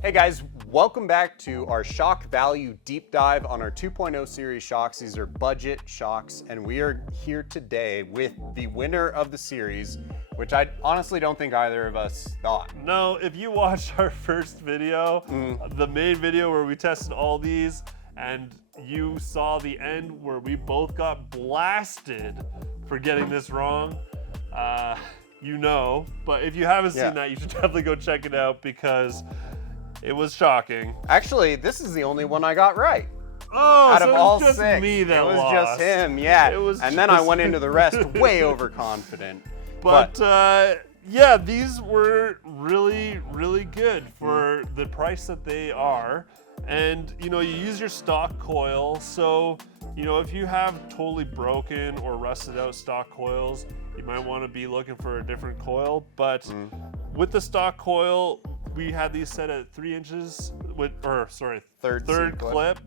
Hey guys, welcome back to our shock value deep dive on our 2.0 series shocks. These are budget shocks, and we are here today with the winner of the series, which I honestly don't think either of us thought. No, if you watched our first video, the main video where we tested all these, and you saw the end where we both got blasted for getting this wrong, you know. But if you haven't seen that, you should definitely go check it out because it was shocking. Actually, this is the only one I got right. Oh, Out so of it was all just six, me that it was lost. just him, yeah. It was and then I just- went into the rest way overconfident. But yeah, these were really, really good for the price that they are. And you know, you use your stock coil. So, you know, if you have totally broken or rusted out stock coils, you might want to be looking for a different coil. But with the stock coil, we had these set at 3 inches with, third clip,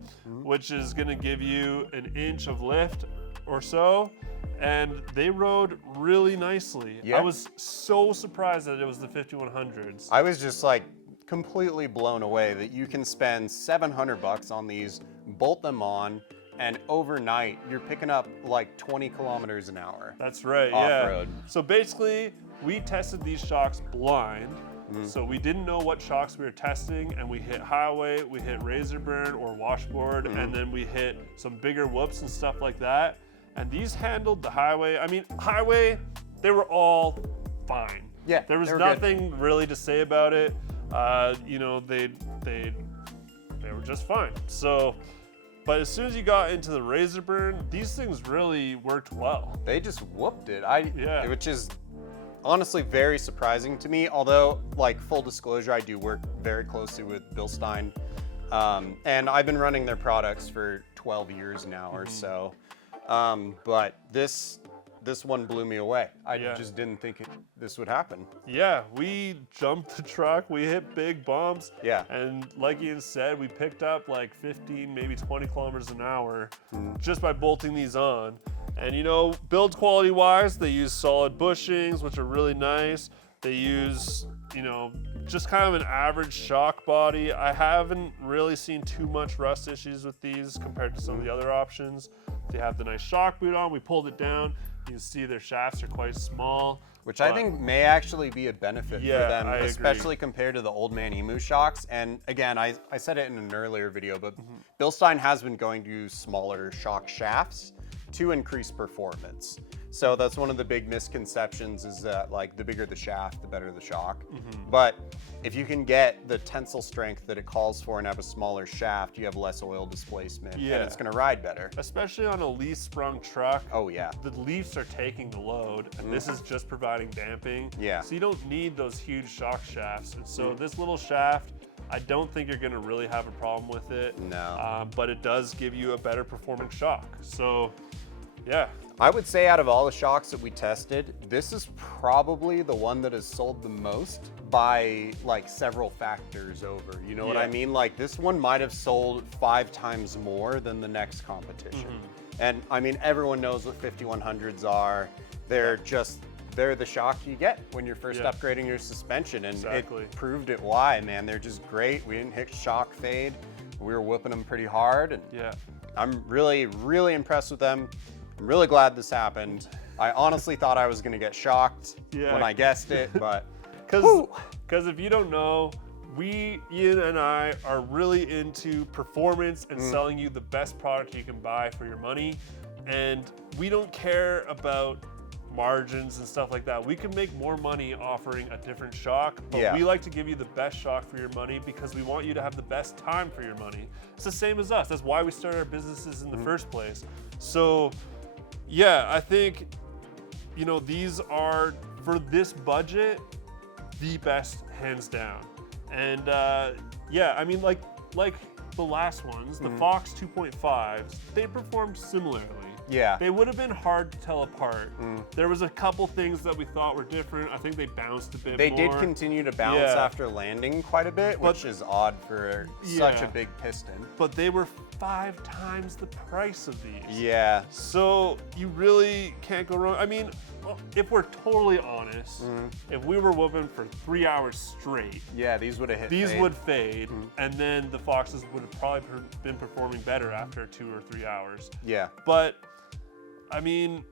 which is going to give you an inch of lift or so. And they rode really nicely. Yeah. I was so surprised that it was the 5100s. I was just like completely blown away that you can spend $700 on these, bolt them on, and overnight you're picking up like 20 kilometers an hour. That's right, off-road. yeah. So basically, we tested these shocks blind. So we didn't know what shocks we were testing, and we hit highway, we hit razor burn or washboard, and then we hit some bigger whoops and stuff like that. And these handled the highway. I mean, highway, they were all fine. Yeah, there was they were nothing really to say about it. You know, they were just fine. So, but as soon as you got into the razor burn, these things really worked well. They just whooped it. Yeah. Which is honestly very surprising to me. Although, like, full disclosure, I do work very closely with Bilstein, and I've been running their products for 12 years now or so. But this one blew me away. I just didn't think this would happen. Yeah, we jumped the truck, we hit big bumps. Yeah. And like Ian said, we picked up like 15, maybe 20 kilometers an hour just by bolting these on. And you know, build quality wise, they use solid bushings, which are really nice. They use, you know, just kind of an average shock body. I haven't really seen too much rust issues with these compared to some of the other options. They have the nice shock boot on. We pulled it down. You can see their shafts are quite small. Which I think may actually be a benefit for them, I especially compared to the old man Emu shocks. And again, I said it in an earlier video, but Bilstein has been going to smaller shock shafts to increase performance. So that's one of the big misconceptions, is that like the bigger the shaft, the better the shock. But if you can get the tensile strength that it calls for and have a smaller shaft, you have less oil displacement and it's gonna ride better. Especially on a leaf sprung truck. Oh yeah. The leaves are taking the load, and this is just providing damping. Yeah. So you don't need those huge shock shafts. And so this little shaft, I don't think you're gonna really have a problem with it. No. But it does give you a better performing shock. So, yeah. I would say out of all the shocks that we tested, this is probably the one that has sold the most by like several factors over. You know what I mean? Like this one might have sold 5 times more than the next competition. And I mean, everyone knows what 5100s are. They're they're the shock you get when you're first upgrading your suspension, and it proved it why, man. They're just great. We didn't hit shock fade. We were whipping them pretty hard, and I'm really, really impressed with them. I'm really glad this happened. I honestly thought I was gonna get shocked when I guessed it, but because if you don't know, Ian and I are really into performance and selling you the best product you can buy for your money. And we don't care about margins and stuff like that. We can make more money offering a different shock, but we like to give you the best shock for your money because we want you to have the best time for your money. It's the same as us. That's why we started our businesses in the first place. So yeah, I think, you know, these are, for this budget, the best hands down. And yeah, I mean, like the last ones, the Fox 2.5s, they performed similarly. Yeah. They would have been hard to tell apart. There was a couple things that we thought were different. I think they bounced a bit more. They did continue to bounce after landing quite a bit, which is odd for such a big piston. But they were 5 times the price of these. Yeah. So you really can't go wrong. I mean, if we're totally honest, if we were whooping for 3 hours straight, Yeah, these would have hit. these fade. would fade, and then the foxes would have probably been performing better after 2 or 3 hours. Yeah. But I mean,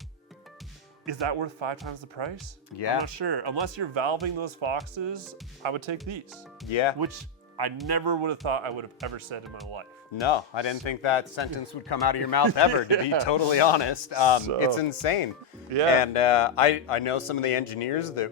is that worth 5 times the price? Yeah. I'm not sure. Unless you're valving those foxes, I would take these. Yeah. Which I never would have thought I would have ever said in my life. No, I didn't think that sentence would come out of your mouth ever, to be totally honest. It's insane. Yeah. And I know some of the engineers that,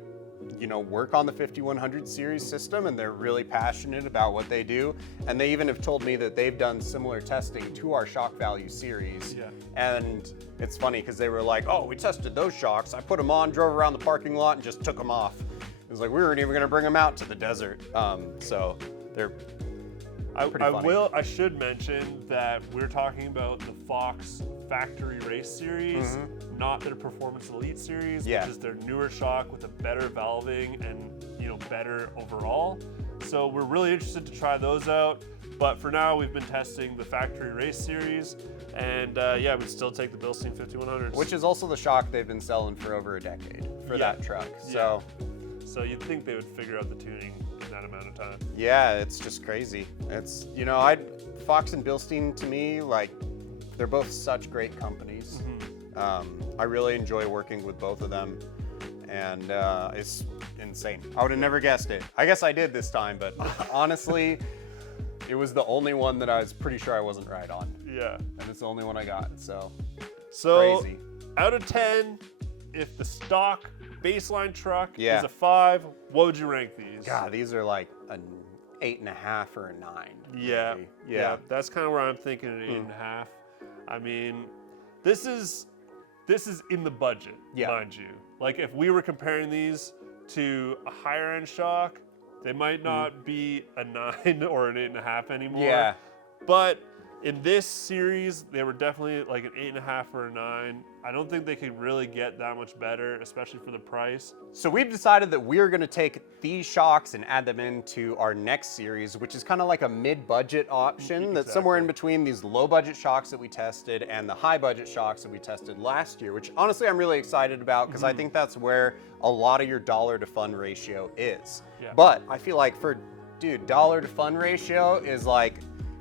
work on the 5100 series system, and they're really passionate about what they do. And they even have told me that they've done similar testing to our shock value series. Yeah. And it's funny because they were like, oh, we tested those shocks. I put them on, drove around the parking lot, and just took them off. It was like, we weren't even going to bring them out to the desert. So they're pretty funny. I should mention that we're talking about the Fox Factory Race Series, not their Performance Elite Series, Yeah. which is their newer shock with a better valving and better overall. So we're really interested to try those out. But for now, we've been testing the Factory Race Series, and we'd still take the Bilstein 5100s. Which is also the shock they've been selling for over a decade for that truck. So. So you'd think they would figure out the tuning in that amount of time. Yeah, it's just crazy. It's, Fox and Bilstein, to me, like, they're both such great companies. I really enjoy working with both of them, and it's insane. I would have never guessed it. I guess I did this time, but honestly, it was the only one that I was pretty sure I wasn't right on. Yeah. And it's the only one I got, so crazy. Out of 10, if the stock baseline truck Yeah. is a 5, what would you rank these? God, these are like an 8.5 or a 9. Yeah. maybe. Yeah. That's kind of where I'm thinking an 8.5. I mean, this is in the budget, mind you. Like if we were comparing these to a higher end shock, they might not be a 9 or an 8.5 anymore. Yeah. But in this series, they were definitely like an 8.5 or a 9. I don't think they could really get that much better, especially for the price. So we've decided that we're going to take these shocks and add them into our next series, which is kind of like a mid-budget option that's somewhere in between these low-budget shocks that we tested and the high-budget shocks that we tested last year, which honestly I'm really excited about because I think that's where a lot of your dollar to fun ratio is. Yeah. But I feel like dollar to fun ratio is like,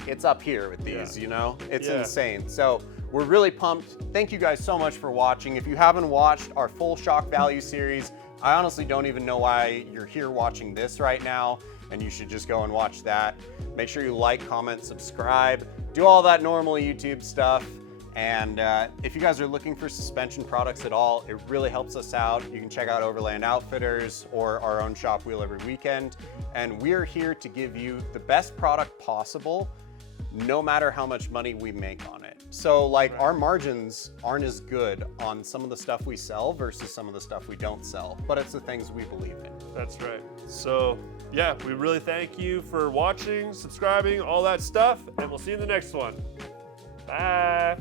it's up here with these, It's insane. So we're really pumped. Thank you guys so much for watching. If you haven't watched our full shock value series, I honestly don't even know why you're here watching this right now, and you should just go and watch that. Make sure you like, comment, subscribe, do all that normal YouTube stuff. And if you guys are looking for suspension products at all, it really helps us out. You can check out Overland Outfitters or our own Shop Wheel every weekend. And we're here to give you the best product possible, no matter how much money we make on it. So our margins aren't as good on some of the stuff we sell versus some of the stuff we don't sell, but it's the things we believe in. That's right. So yeah, we really thank you for watching, subscribing, all that stuff, and we'll see you in the next one. Bye.